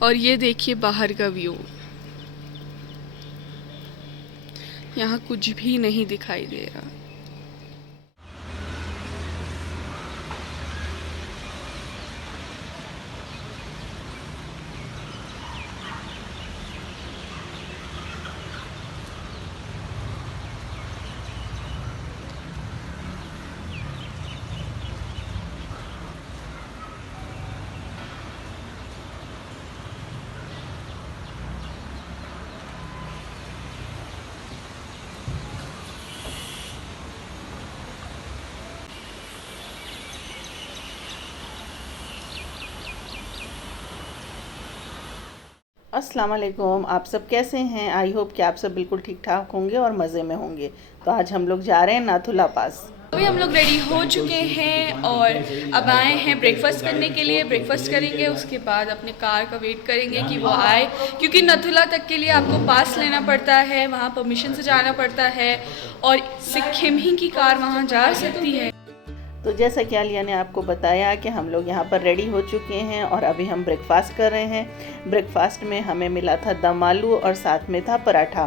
और ये देखिए बाहर का व्यू, यहाँ कुछ भी नहीं दिखाई दे रहा। अस्सलाम वालेकुम, आप सब कैसे हैं? आई होप कि आप सब बिल्कुल ठीक ठाक होंगे और मज़े में होंगे। तो आज हम लोग जा रहे हैं नाथुला पास। अभी हम लोग रेडी हो चुके हैं और अब आए हैं ब्रेकफास्ट करने के लिए। ब्रेकफास्ट करेंगे, उसके बाद अपने कार का वेट करेंगे कि वो आए, क्योंकि नथुला तक के लिए आपको पास लेना पड़ता है, वहाँ परमिशन से जाना पड़ता है और सिक्किम ही की कार वहाँ जा सकती है। तो जैसा कि आलिया ने आपको बताया कि हम लोग यहाँ पर रेडी हो चुके हैं और अभी हम ब्रेकफास्ट कर रहे हैं। ब्रेकफास्ट में हमें मिला था दम आलू और साथ में था पराठा।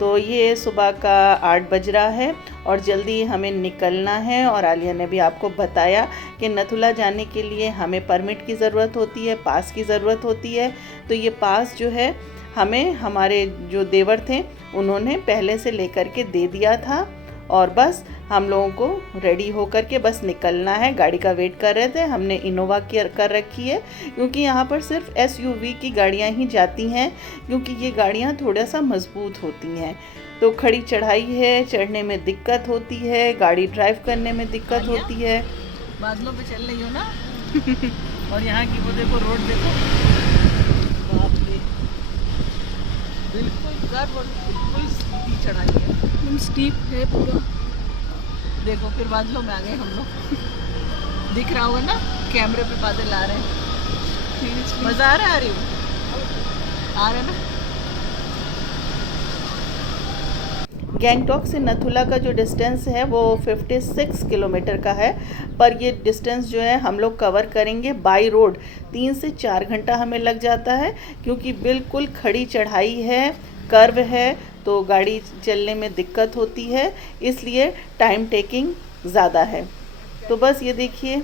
तो ये सुबह का 8 बज रहा है और जल्दी हमें निकलना है। और आलिया ने भी आपको बताया कि नथुला जाने के लिए हमें परमिट की ज़रूरत होती है, पास की ज़रूरत होती है। तो ये पास जो है हमें हमारे जो देवर थे उन्होंने पहले से लेकर के दे दिया था और बस हम लोगों को रेडी होकर के बस निकलना है। गाड़ी का वेट कर रहे थे, हमने इनोवा कर रखी है क्योंकि यहाँ पर सिर्फ SUV की गाड़ियाँ ही जाती हैं, क्योंकि ये गाड़ियाँ थोड़ा सा मजबूत होती हैं। तो खड़ी चढ़ाई है, चढ़ने में दिक्कत होती है, गाड़ी ड्राइव करने में दिक्कत होती है। बादलों पे चल रही हो ना और यहाँ की वो देखो, रोड देखो, बाप रे, बिल्कुल कर्व और बिल्कुल सीधी चढ़ाई है, एकदम स्टीप है पूरा। देखो फिर बादलों में आ गए हम लोग। दिख रहा होगा ना, कैमरे पे बादल आ रहे हैं। मज़ा आ रहा है? आ रहा है ना। गैंगटॉक से नथुला का जो डिस्टेंस है वो 56 किलोमीटर का है, पर ये डिस्टेंस जो है हम लोग कवर करेंगे बाई रोड। 3 से 4 घंटा हमें लग जाता है, क्योंकि बिल्कुल खड़ी चढ़ाई है, कर्व है, तो गाड़ी चलने में दिक्कत होती है, इसलिए टाइम टेकिंग ज़्यादा है। तो बस ये देखिए,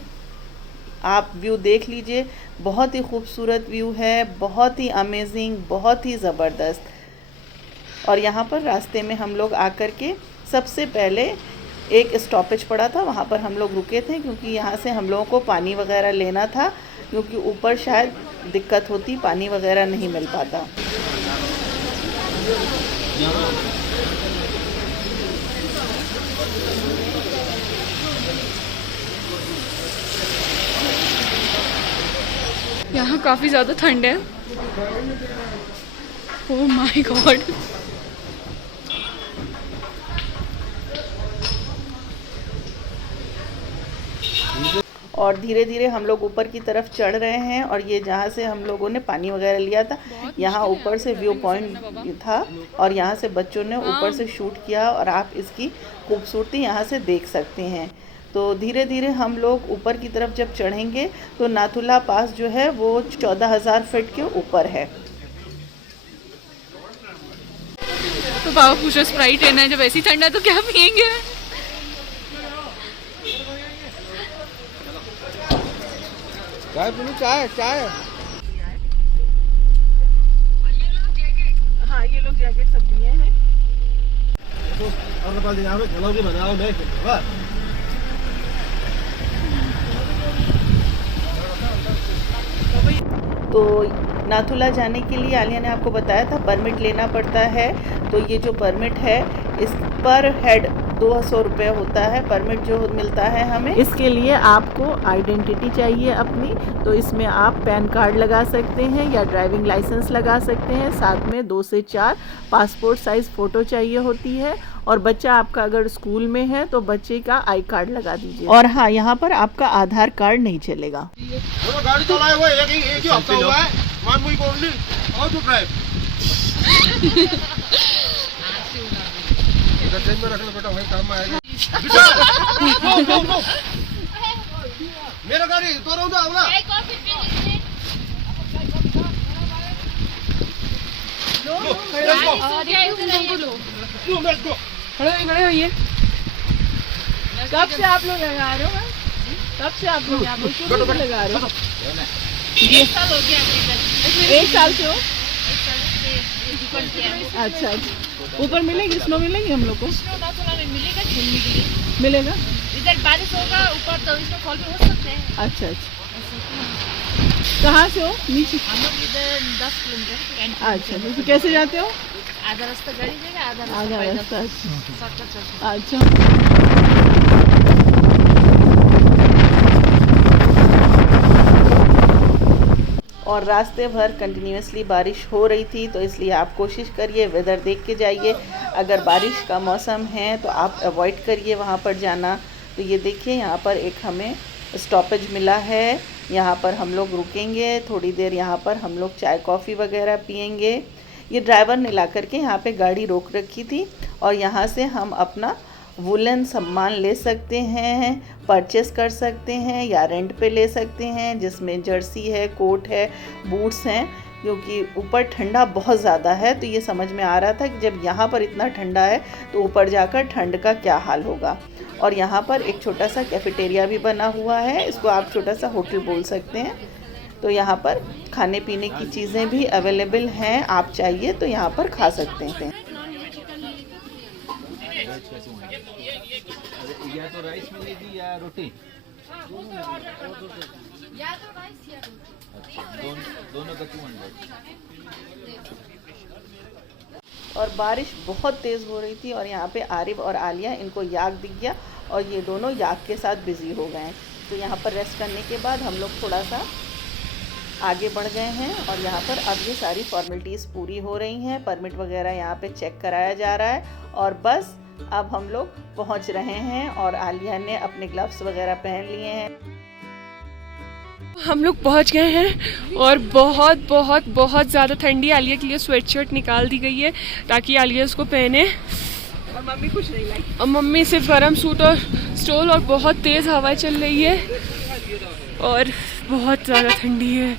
आप व्यू देख लीजिए, बहुत ही खूबसूरत व्यू है, बहुत ही अमेजिंग, बहुत ही ज़बरदस्त। और यहाँ पर रास्ते में हम लोग आकर के सबसे पहले एक स्टॉपेज पड़ा था, वहाँ पर हम लोग रुके थे, क्योंकि यहाँ से हम लोगों को पानी वगैरह लेना था, क्योंकि ऊपर शायद दिक्कत होती, पानी वगैरह नहीं मिल पाता। यहाँ काफ़ी ज़्यादा ठंड है। Oh my God. और धीरे धीरे हम लोग ऊपर की तरफ चढ़ रहे हैं। और ये जहाँ से हम लोगों ने पानी वगैरह लिया था, यहाँ ऊपर से व्यू पॉइंट था और यहाँ से बच्चों ने ऊपर से शूट किया और आप इसकी खूबसूरती यहाँ से देख सकते हैं। तो धीरे धीरे हम लोग ऊपर की तरफ जब चढ़ेंगे तो नाथुला पास जो है वो 14,000 फीट के ऊपर है। तो पापा पूछो, स्प्राइट लेना है, जब ऐसी ठंड है तो क्या पियेंगे? चाय चाय। हाँ, ये लोग जैकेट सब दिए हैं। तो नाथुला जाने के लिए आलिया ने आपको बताया था परमिट लेना पड़ता है। तो ये जो परमिट है इस पर हेड 200 रुपये होता है परमिट जो मिलता है हमें। इसके लिए आपको आइडेंटिटी चाहिए अपनी, तो इसमें आप पैन कार्ड लगा सकते हैं या ड्राइविंग लाइसेंस लगा सकते हैं। साथ में 2 से 4 पासपोर्ट साइज़ फ़ोटो चाहिए होती है। और बच्चा आपका अगर स्कूल में है तो बच्चे का आई कार्ड लगा दीजिए। और हाँ, यहाँ पर आपका आधार कार्ड नहीं चलेगा। गाड़ी चलाए हुए एक ही हफ्ता हुआ है, one week only, how to drive. Train में रखना बेटा, वही काम में आएगा। मेरा गाड़ी तो रहो ना। खड़े होइए। कब से आप लोग लगा रहे हो? कब से आप लोग यहाँ पर शुरू से लगा रहे हो? 1 साल हो गया। 1 साल से हो? अच्छा अच्छा। ऊपर मिलेगी, स्नो मिलेगी हम लोग को? मिलेगा खेलने के लिए। मिलेगा? इधर बारिश होगा ऊपर तो इसमें फॉल पे हो सकते हैं। अच्छा अच्छा। कहाँ से हो? नीचे? हम लोग इधर 10 किलोमीटर। अच्छा, तो कैसे जाते हो? आधा रास्ता गाड़ी जाएगा, आधा आधा रास्ता रास्ता। शॉर्टकट चलते। अच्छा। और रास्ते भर कंटिन्यूसली बारिश हो रही थी, तो इसलिए आप कोशिश करिए वेदर देख के जाइए। अगर बारिश का मौसम है तो आप अवॉइड करिए वहाँ पर जाना। तो ये देखिए यहाँ पर एक हमें स्टॉपेज मिला है, यहाँ पर हम लोग रुकेंगे थोड़ी देर, यहाँ पर हम लोग चाय कॉफ़ी वगैरह पियेंगे। ये ड्राइवर ने ला करके यहाँ पे गाड़ी रोक रखी थी और यहाँ से हम अपना वुलन सामान ले सकते हैं, परचेस कर सकते हैं या रेंट पे ले सकते हैं, जिसमें जर्सी है, कोट है, बूट्स हैं। क्योंकि ऊपर ठंडा बहुत ज़्यादा है, तो ये समझ में आ रहा था कि जब यहाँ पर इतना ठंडा है तो ऊपर जाकर ठंड का क्या हाल होगा। और यहाँ पर एक छोटा सा कैफेटेरिया भी बना हुआ है, इसको आप छोटा सा होटल बोल सकते हैं। तो यहाँ पर खाने पीने की चीज़ें भी अवेलेबल हैं, आप चाहिए तो यहाँ पर खा सकते हैं। या तो राइस मिलेगी या रोटी? या तो राइस या रोटी। अच्छा, दोनों का 200। और बारिश बहुत तेज़ हो रही थी और यहाँ पे आरिफ और आलिया, इनको याक दिख गया और ये दोनों याक के साथ बिज़ी हो गए। तो यहाँ पर रेस्ट करने के बाद हम लोग थोड़ा सा आगे बढ़ गए हैं और यहाँ पर अब ये सारी फॉर्मेलिटीज़ पूरी हो रही हैं। परमिट वगैरह यहाँ पे चेक कराया जा रहा है और बस अब हम लोग पहुँच रहे हैं। और आलिया ने अपने ग्लव्स वगैरह पहन लिए हैं। हम लोग पहुंच गए हैं और बहुत बहुत बहुत ज़्यादा ठंडी। आलिया के लिए स्वेट शर्ट निकाल दी गई है ताकि आलिया उसको पहने। और मम्मी कुछ नहीं लाई। और मम्मी सिर्फ गर्म सूट और स्टोल, और बहुत तेज़ हवा चल रही है और बहुत ज़्यादा ठंडी है।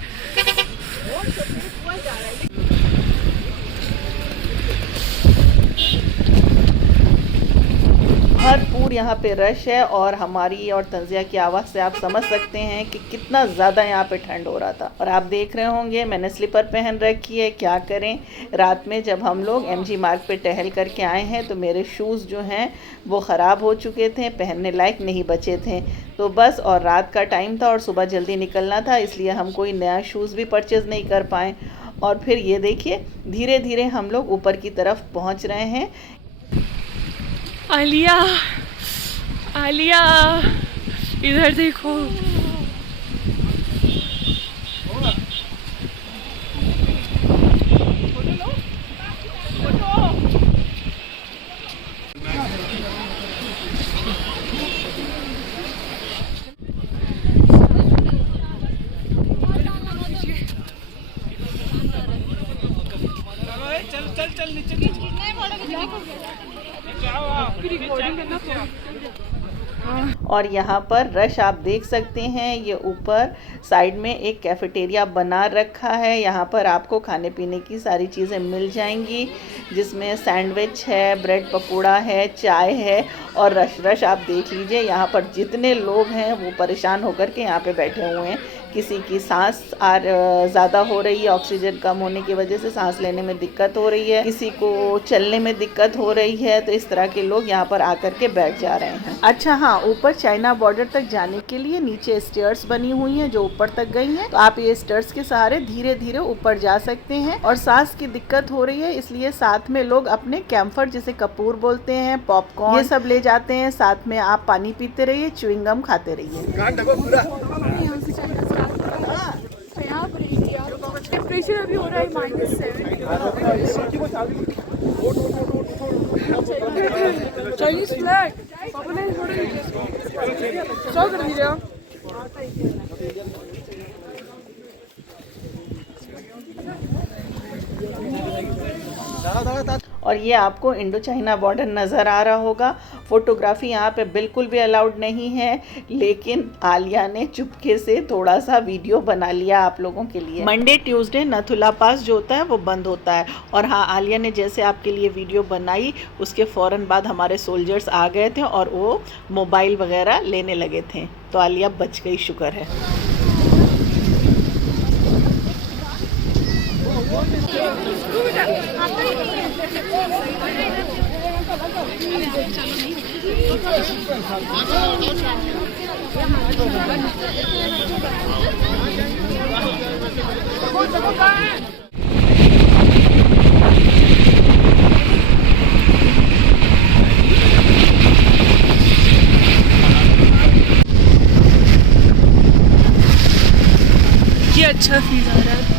भरपूर यहाँ पे रश है और हमारी और तंजिया की आवाज़ से आप समझ सकते हैं कि कितना ज़्यादा यहाँ पे ठंड हो रहा था। और आप देख रहे होंगे मैंने स्लीपर पहन रखी है, क्या करें। रात में जब हम लोग MG मार्ग पे टहल करके आए हैं तो मेरे शूज़ जो हैं वो ख़राब हो चुके थे, पहनने लायक नहीं बचे थे। तो बस, और रात का टाइम था और सुबह जल्दी निकलना था, इसलिए हम कोई नया शूज़ भी परचेज़ नहीं कर पाए। और फिर ये देखिए धीरे धीरे हम लोग ऊपर की तरफ पहुँच रहे हैं। आलिया, आलिया इधर देखो। चल नीचे और यहाँ पर रश आप देख सकते हैं। ये ऊपर साइड में एक कैफेटेरिया बना रखा है, यहाँ पर आपको खाने पीने की सारी चीज़ें मिल जाएंगी, जिसमें सैंडविच है, ब्रेड पकौड़ा है, चाय है। और रश आप देख लीजिए, यहाँ पर जितने लोग हैं वो परेशान होकर के यहाँ पे बैठे हुए हैं। किसी की सांस ज़्यादा हो रही है, ऑक्सीजन कम होने की वजह से सांस लेने में दिक्कत हो रही है, किसी को चलने में दिक्कत हो रही है। तो इस तरह के लोग यहाँ पर आकर के बैठ जा रहे हैं। अच्छा हाँ, ऊपर चाइना बॉर्डर तक जाने के लिए नीचे स्टेयर्स बनी हुई हैं जो ऊपर तक गई हैं। तो आप ये स्टेयर्स के सहारे धीरे धीरे ऊपर जा सकते हैं। और सांस की दिक्कत हो रही है इसलिए साथ में लोग अपने कैम्फर, जिसे कपूर बोलते हैं, पॉपकॉर्न, ये सब ले जाते हैं। साथ में आप पानी पीते रहिए, च्युइंगम खाते रहिए। टेम्परेचर अभी हो रहा है -7। चाइनीज फ्लैग कर दीजिए। और ये आपको इंडो चाइना बॉर्डर नज़र आ रहा होगा। फ़ोटोग्राफ़ी यहाँ पे बिल्कुल भी अलाउड नहीं है, लेकिन आलिया ने चुपके से थोड़ा सा वीडियो बना लिया आप लोगों के लिए। मंडे ट्यूसडे नथुला पास जो होता है वो बंद होता है। और हाँ, आलिया ने जैसे आपके लिए वीडियो बनाई उसके फ़ौरन बाद हमारे सोल्जर्स आ गए थे और वो मोबाइल वगैरह लेने लगे थे, तो आलिया बच गई, शुक्र है। ये अच्छा फील आ रहा है।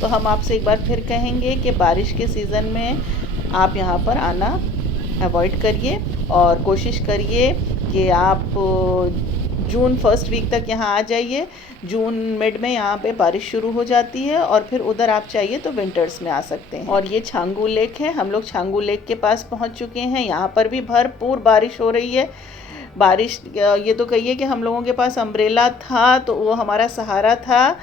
तो हम आपसे एक बार फिर कहेंगे कि बारिश के सीज़न में आप यहाँ पर आना अवॉइड करिए और कोशिश करिए कि आप जून फर्स्ट वीक तक यहाँ आ जाइए। जून मिड में यहाँ पे बारिश शुरू हो जाती है और फिर उधर आप चाहिए तो विंटर्स में आ सकते हैं। और ये छांगू लेक है, हम लोग छांगू लेक के पास पहुँच चुके हैं। यहाँ पर भी भरपूर बारिश हो रही है। बारिश ये तो कहिए कि हम लोगों के पास अम्ब्रेला था तो वो हमारा सहारा था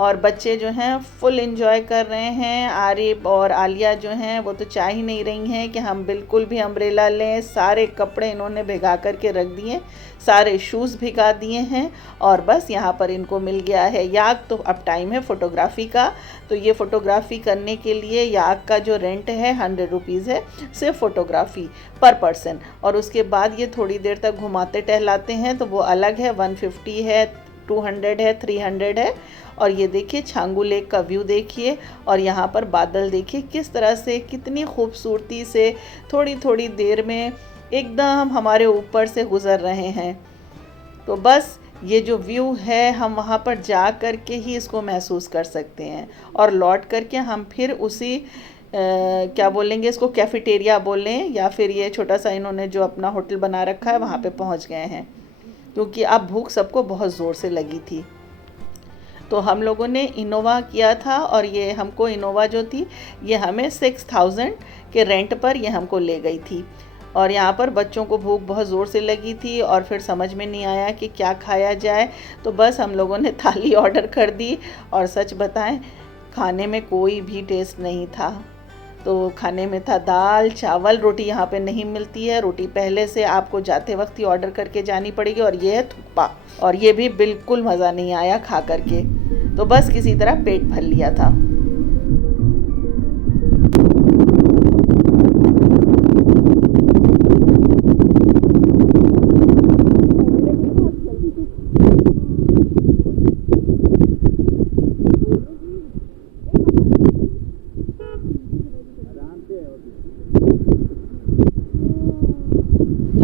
और बच्चे जो हैं फुल एंजॉय कर रहे हैं। आरिफ और आलिया जो हैं वो तो चाह ही नहीं रही हैं कि हम बिल्कुल भी अम्ब्रेला लें। सारे कपड़े इन्होंने भिगा करके रख दिए, सारे शूज़ भिगा दिए हैं और बस यहाँ पर इनको मिल गया है याक। तो अब टाइम है फ़ोटोग्राफ़ी का। तो ये फ़ोटोग्राफ़ी करने के लिए याक का जो रेंट है 100 रुपीज़ है, सिर्फ फ़ोटोग्राफ़ी पर पर्सन। और उसके बाद ये थोड़ी देर तक घुमाते टहलाते हैं तो वो अलग है, 150 है, 200 है, 300 है। और ये देखिए छांगू लेक का व्यू देखिए और यहाँ पर बादल देखिए किस तरह से, कितनी खूबसूरती से थोड़ी थोड़ी देर में एकदम हमारे ऊपर से गुज़र रहे हैं। तो बस ये जो व्यू है हम वहाँ पर जा कर के ही इसको महसूस कर सकते हैं। और लौट करके हम फिर उसी क्या बोलेंगे इसको, कैफेटेरिया बोलें या फिर ये छोटा सा इन्होंने जो अपना होटल बना रखा है वहाँ पे पहुँच गए हैं, क्योंकि अब भूख सबको बहुत ज़ोर से लगी थी। तो हम लोगों ने इनोवा किया था और ये हमको इनोवा जो थी ये हमें 6000 के रेंट पर ये हमको ले गई थी। और यहाँ पर बच्चों को भूख बहुत ज़ोर से लगी थी और फिर समझ में नहीं आया कि क्या खाया जाए, तो बस हम लोगों ने थाली ऑर्डर कर दी। और सच बताएं खाने में कोई भी टेस्ट नहीं था। तो खाने में था दाल चावल, रोटी यहाँ पे नहीं मिलती है, रोटी पहले से आपको जाते वक्त ही ऑर्डर करके जानी पड़ेगी। और ये है थुक्पा, और ये भी बिल्कुल मज़ा नहीं आया खा करके। तो बस किसी तरह पेट भर लिया था।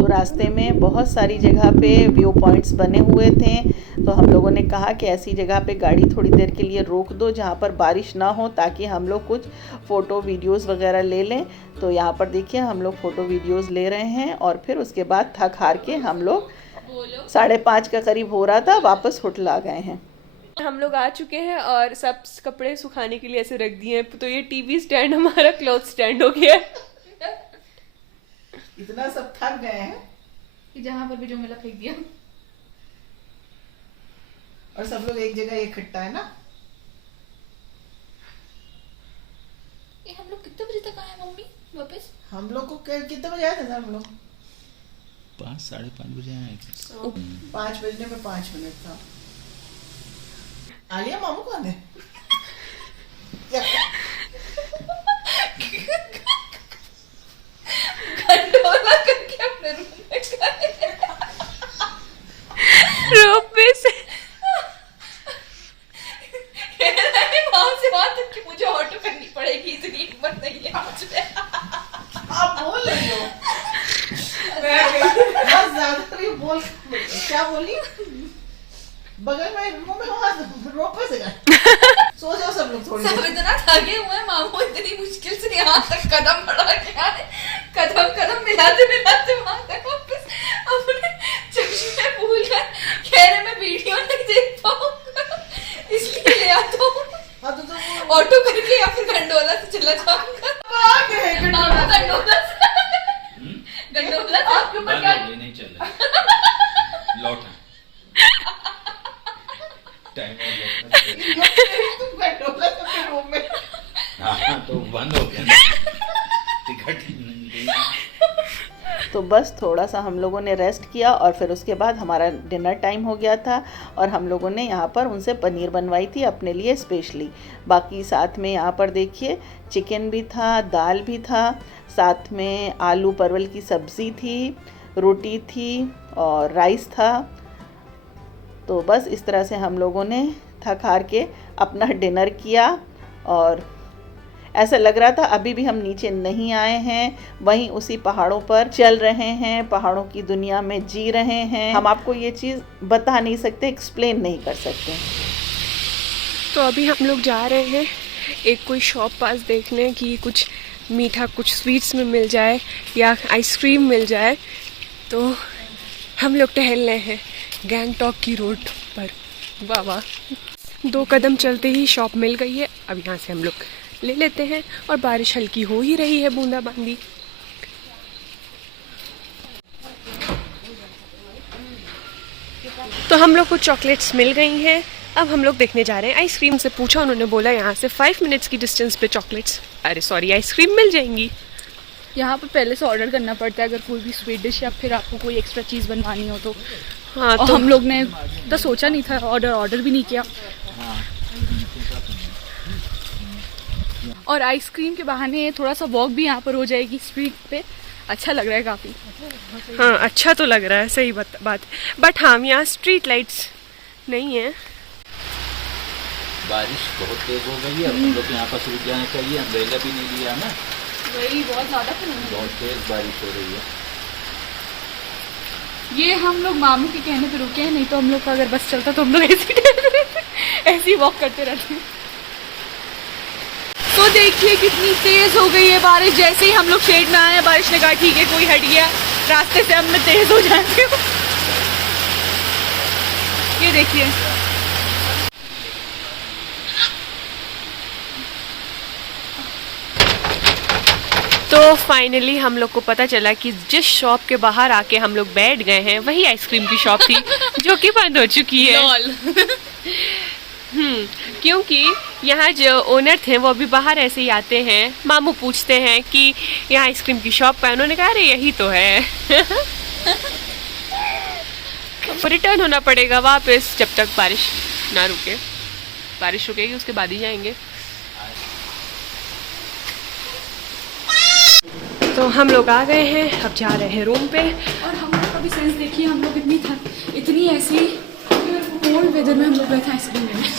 रास्ते में बहुत सारी जगह पे व्यू पॉइंट्स बने हुए थे, तो हम लोगों ने कहा कि ऐसी जगह पे गाड़ी थोड़ी देर के लिए रोक दो जहाँ पर बारिश ना हो, ताकि हम लोग कुछ फ़ोटो वीडियोस वगैरह ले लें। तो यहाँ पर देखिए हम लोग फ़ोटो वीडियोस ले रहे हैं और फिर उसके बाद थक हार के हम लोग 5:30 का करीब हो रहा था, वापस होटल आ गए हैं। हम लोग आ चुके हैं और सब कपड़े सुखाने के लिए ऐसे रख दिए हैं। तो ये टीवी स्टैंड हमारा क्लॉथ स्टैंड हो गया है। इतना सब थक गए हैं कि जहाँ पर भी जो मिला फेंक दिया। और सब लोग एक जगह इकट्ठा है ना। ये हम लोग कितने बजे तक आए मम्मी वापस? हम लोग को कितने बजे आए थे सर? हम लोग 5 साढ़े 5 बजे आए थे। 5 बजने में 5 मिनट था। आलिया मामू कौन है? रोप में से वहां से वहां तक कि मुझे ऑटो करनी पड़ेगी, इतनी हिम्मत नहीं है मुझे। आप बोल रही हो? बहुत ज्यादा बोल, क्या बोली? बगल में रूम में वहां रोप पे से गए। सो जाओ सब लोग थोड़ी सब इतना थके हुए हैं, मामू इतनी मुश्किल से यहाँ तक कदम बढ़ा के आए, कदम कदम मिलाते ऑटो करके या फिर गंडोला से चला जाऊंगा। गंडोला से आपके ऊपर क्या नहीं चल रहा लौट टाइम हो गया। हाँ तो बंद हो गया टिकट नहीं। तो बस थोड़ा सा हम लोगों ने रेस्ट किया और फिर उसके बाद हमारा डिनर टाइम हो गया था और हम लोगों ने यहाँ पर उनसे पनीर बनवाई थी अपने लिए स्पेशली। बाकी साथ में यहाँ पर देखिए चिकन भी था, दाल भी था, साथ में आलू परवल की सब्ज़ी थी, रोटी थी और राइस था। तो बस इस तरह से हम लोगों ने थक हार के अपना डिनर किया और ऐसा लग रहा था अभी भी हम नीचे नहीं आए हैं, वहीं उसी पहाड़ों पर चल रहे हैं, पहाड़ों की दुनिया में जी रहे हैं। हम आपको ये चीज़ बता नहीं सकते, एक्सप्लेन नहीं कर सकते। तो अभी हम लोग जा रहे हैं एक कोई शॉप पास देखने की कुछ मीठा कुछ स्वीट्स में मिल जाए या आइसक्रीम मिल जाए। तो हम लोग टहल रहे हैं गैंगटॉक की रोड पर। वाह वाह, 2 कदम चलते ही शॉप मिल गई है। अब यहाँ से हम लोग ले लेते हैं और बारिश हल्की हो ही रही है, बूंदाबांदी। तो हम लोग को चॉकलेट्स मिल गई हैं। अब हम लोग देखने जा रहे हैं आइसक्रीम। से पूछा, उन्होंने बोला यहाँ से 5 मिनट्स की डिस्टेंस पे चॉकलेट्स आइसक्रीम मिल जाएंगी। यहाँ पर पहले से ऑर्डर करना पड़ता है अगर कोई भी स्वीट डिश या फिर आपको कोई एक्स्ट्रा चीज़ बनवानी हो तो। हाँ, और तो हम लोग ने तो सोचा नहीं था, ऑर्डर भी नहीं किया। और आइसक्रीम के बहाने थोड़ा सा वॉक भी यहाँ पर हो जाएगी स्ट्रीट पे। अच्छा लग रहा है काफ़ी। हाँ, अच्छा तो लग रहा है, सही बात। बट हाँ, यहाँ स्ट्रीट लाइट्स नहीं है। बारिश बहुत तेज हो गई है, हम लोग यहाँ पास रुक जाना चाहिए। अम्ब्रेला भी नहीं लिया ना, वही बहुत ज़्यादा बहुत तेज बारिश हो रही है। ये हम लोग मामू के कहने पे रुके हैं, नहीं तो हम लोग का अगर बस चलता तो हम लोग ऐसे ही वॉक करते रहते हैं। तो देखिए कितनी तेज हो गई है बारिश। जैसे ही हम लोग शेड में आए, बारिश ने कहा ठीक है कोई हट गया रास्ते से, अब मैं तेज हो जाती हूँ। ये देखिए, तो फाइनली हम लोग को पता चला कि जिस शॉप के बाहर आके हम लोग बैठ गए हैं वही आइसक्रीम की शॉप थी जो कि बंद हो चुकी है। क्योंकि यहाँ जो ओनर थे वो अभी बाहर ऐसे ही आते हैं। मामू पूछते हैं कि यहाँ आइसक्रीम की शॉप है, उन्होंने कहा अरे यही तो है। रिटर्न होना पड़ेगा वापस जब तक बारिश ना रुके। बारिश रुकेगी उसके बाद ही जाएंगे। तो हम लोग आ गए हैं, अब जा रहे हैं रूम पे। और हम लोग का भी सेंस देखिए, हम लोग इतनी ऐसी कोल्ड वेदर में हम लोग गए थे आइसक्रीम लेने।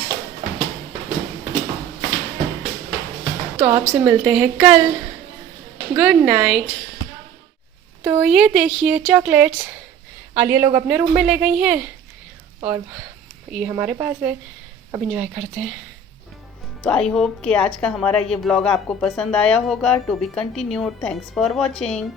तो आपसे मिलते हैं कल। Good night. तो ये देखिए चॉकलेट्स आलिया लोग अपने रूम में ले गई हैं और ये हमारे पास है। अब एंजॉय करते हैं। तो आई होप कि आज का हमारा ये व्लॉग आपको पसंद आया होगा। To be continued. Thanks for watching.